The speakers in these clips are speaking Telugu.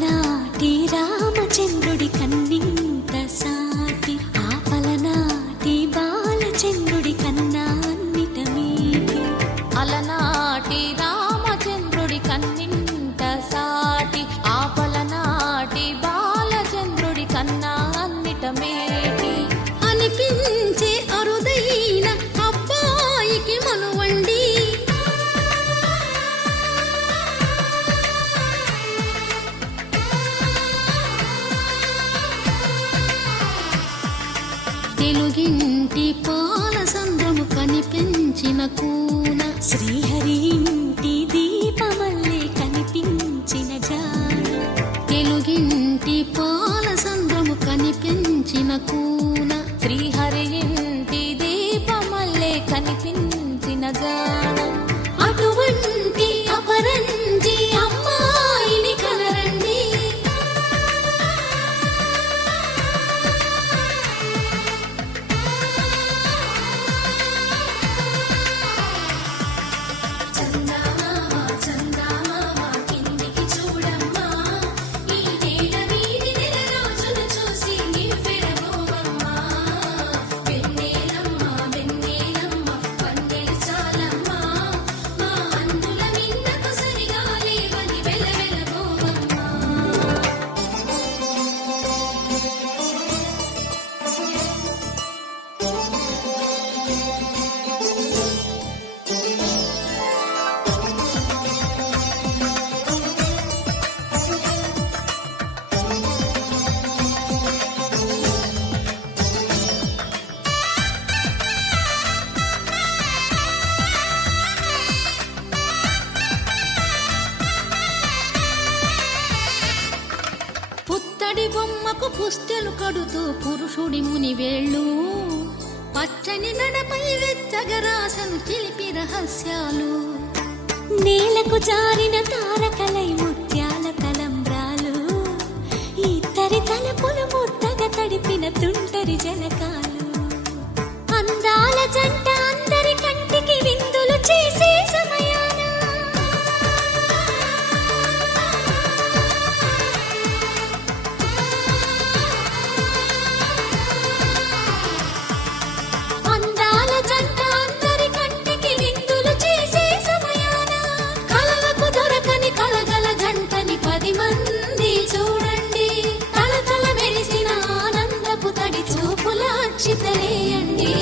పలనాటి రామచంద్రుడి కన్నింత సాటి, ఆ పలనాటి బాలచంద్రుడి కన్నా అన్నిట మీటి. అలనాటి రామచంద్రుడి కన్నింత సాటి, ఆ పలనాటి బాలచంద్రుడి కన్నా అన్నిట మేటి. అనిపించే అరుదైన అబ్బాయికి మనువండి, తెలుగింటి పాలసంద్రము కనిపించిన కూన, శ్రీహరి ఇంటి దీపమల్లే కనిపించిన జాన. తెలుగింటి పాలసంద్రము కనిపించిన కూన, శ్రీహరి ఇంటి దీపమల్లే కనిపించిన గానం. అటువంటి అపరంజి అమ్మాయిని కనరండి. పుత్తడి బొమ్మకు పుస్తెలు కడుతూ పురుషుడి ముని వేళ్ళు, పచ్చని నడపై వెచ్చగరాసను చిలిపి రహస్యాలు. నేలకు జారిన తారకలై ముత్యాల తలంబ్రాలు, ఇద్దరి తలపులు ముద్దగా తడిపిన తుంటరి జలకాలు. అందాల జంట అందరి కంటికి విందులు చేసే సమయాన, అందాల జంట అందరి కంటికి విందులు చేసే సమయాన, కలలకు దొరకని కలగల జంటని 10 మంది చూడండి. తలతల మెరిసిన ఆనందపు తడి చూపుల అక్షితలేయండి.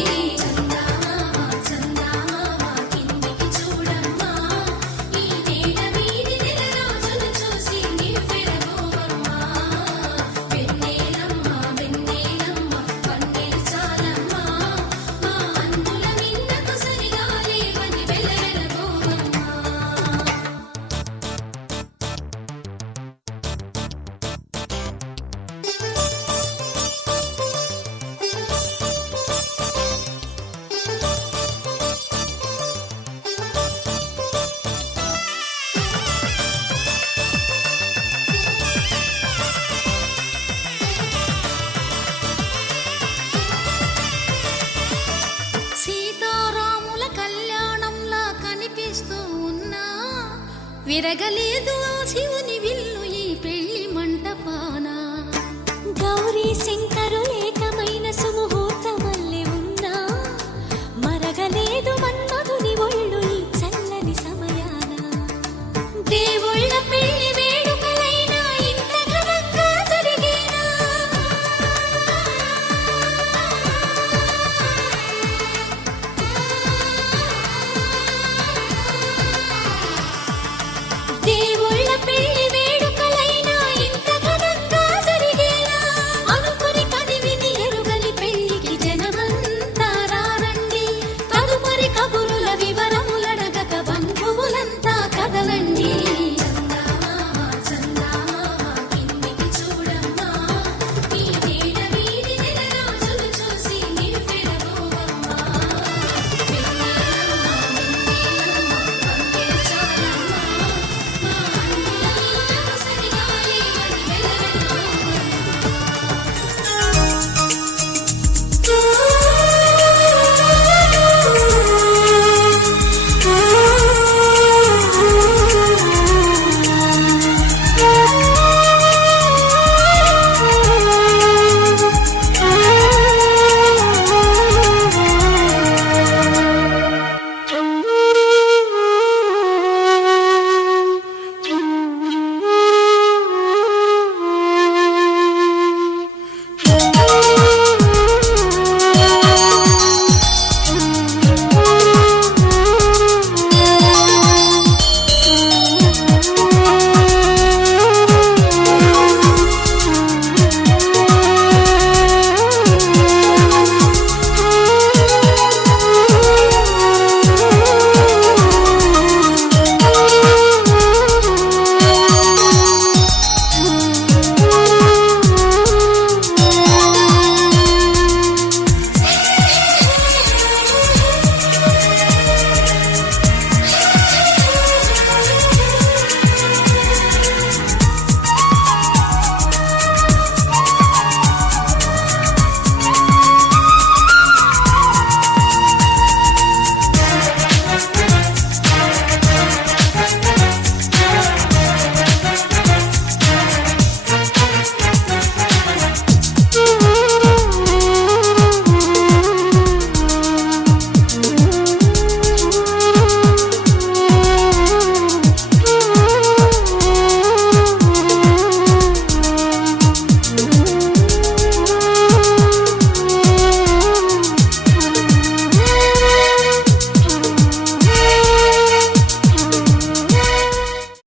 సీతారాముల కళ్యాణంలా కనిపిస్తూ ఉన్నా, విరగలి